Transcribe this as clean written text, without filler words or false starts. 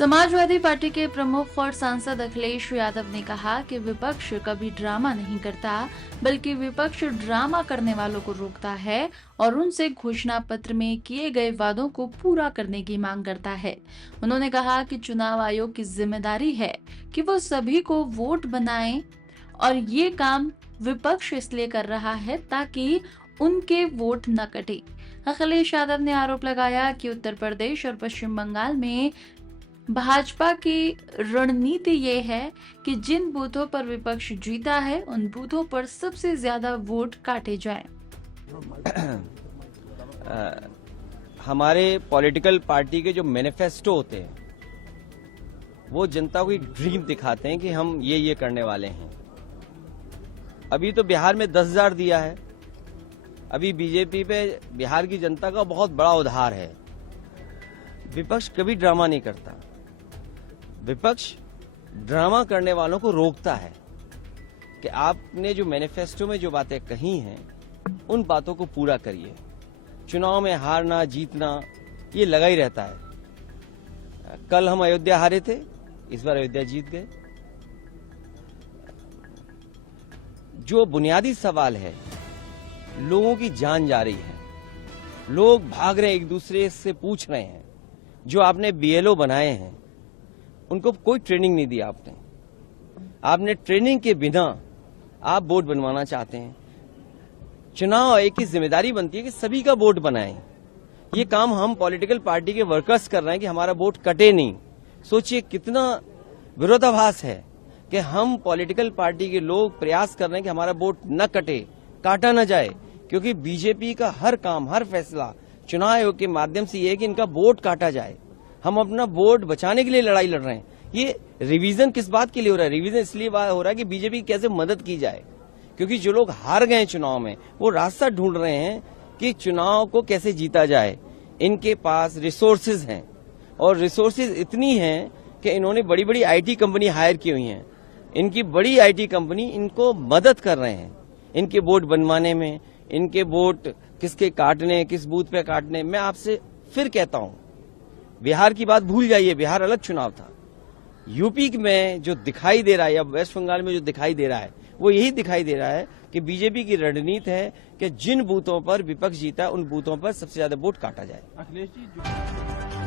Samajwadi party के प्रमुख और सांसद अखिलेश यादव ने कहा कि विपक्ष कभी ड्रामा नहीं करता, बल्कि विपक्ष ड्रामा करने वालों को रोकता है और उनसे घोषणा पत्र में किए गए वादों को पूरा करने की मांग करता है। उन्होंने कहा कि चुनाव आयोग की जिम्मेदारी है कि वो सभी को वोट बनाए और ये काम विपक्ष इसलिए कर रहा है ताकि उनके वोट न कटे। अखिलेश यादव ने आरोप लगाया कि उत्तर प्रदेश और पश्चिम बंगाल में भाजपा की रणनीति ये है कि जिन बूथों पर विपक्ष जीता है उन बूथों पर सबसे ज्यादा वोट काटे जाएं। हमारे पॉलिटिकल पार्टी के जो मैनिफेस्टो होते हैं वो जनता को एक ड्रीम दिखाते हैं कि हम ये करने वाले हैं। अभी तो बिहार में 10,000 दिया है। अभी बीजेपी पे बिहार की जनता का बहुत बड़ा उधार है। विपक्ष कभी ड्रामा नहीं करता। विपक्ष ड्रामा करने वालों को रोकता है कि आपने जो मैनिफेस्टो में जो बातें कही हैं उन बातों को पूरा करिए। चुनाव में हारना जीतना ये लगा ही रहता है। कल हम अयोध्या हारे थे, इस बार अयोध्या जीत गए। जो बुनियादी सवाल है, लोगों की जान जा रही है, लोग भाग रहे हैं, एक दूसरे से पूछ रहे हैं। जो आपने बीएलओ बनाए हैं उनको कोई ट्रेनिंग नहीं दी आपने ट्रेनिंग के बिना आप बोर्ड बनवाना चाहते हैं। चुनाव आयोग की जिम्मेदारी बनती है कि सभी का वोट बनाएं। ये काम हम पॉलिटिकल पार्टी के वर्कर्स कर रहे हैं कि हमारा वोट कटे नहीं। सोचिए कितना विरोधाभास है कि हम पॉलिटिकल पार्टी के लोग प्रयास कर रहे हैं कि हमारा वोट न कटे, काटा न जाए, क्योंकि बीजेपी का हर काम, हर फैसला चुनाव आयोग के माध्यम से ये है कि इनका वोट काटा जाए। हम अपना वोट बचाने के लिए लड़ाई लड़ रहे हैं। ये रिवीजन किस बात के लिए हो रहा है? रिवीजन इसलिए हो रहा है कि बीजेपी की कैसे मदद की जाए, क्योंकि जो लोग हार गए चुनाव में वो रास्ता ढूंढ रहे हैं कि चुनाव को कैसे जीता जाए। इनके पास रिसोर्सेज हैं और रिसोर्सेज इतनी हैं कि इन्होंने बड़ी बड़ी आईटी कंपनी हायर की हुई हैं। इनकी बड़ी आईटी कंपनी इनको मदद कर रहे हैं इनके वोट बनवाने में, इनके वोट किसके काटने, किस बूथ पे काटने। मैं आपसे फिर कहता हूं, बिहार की बात भूल जाइए, बिहार अलग चुनाव था। यूपी में जो दिखाई दे रहा है या वेस्ट बंगाल में जो दिखाई दे रहा है वो यही दिखाई दे रहा है कि बीजेपी की रणनीति है कि जिन बूथों पर विपक्ष जीता है उन बूथों पर सबसे ज्यादा वोट काटा जाए। अखिलेश जी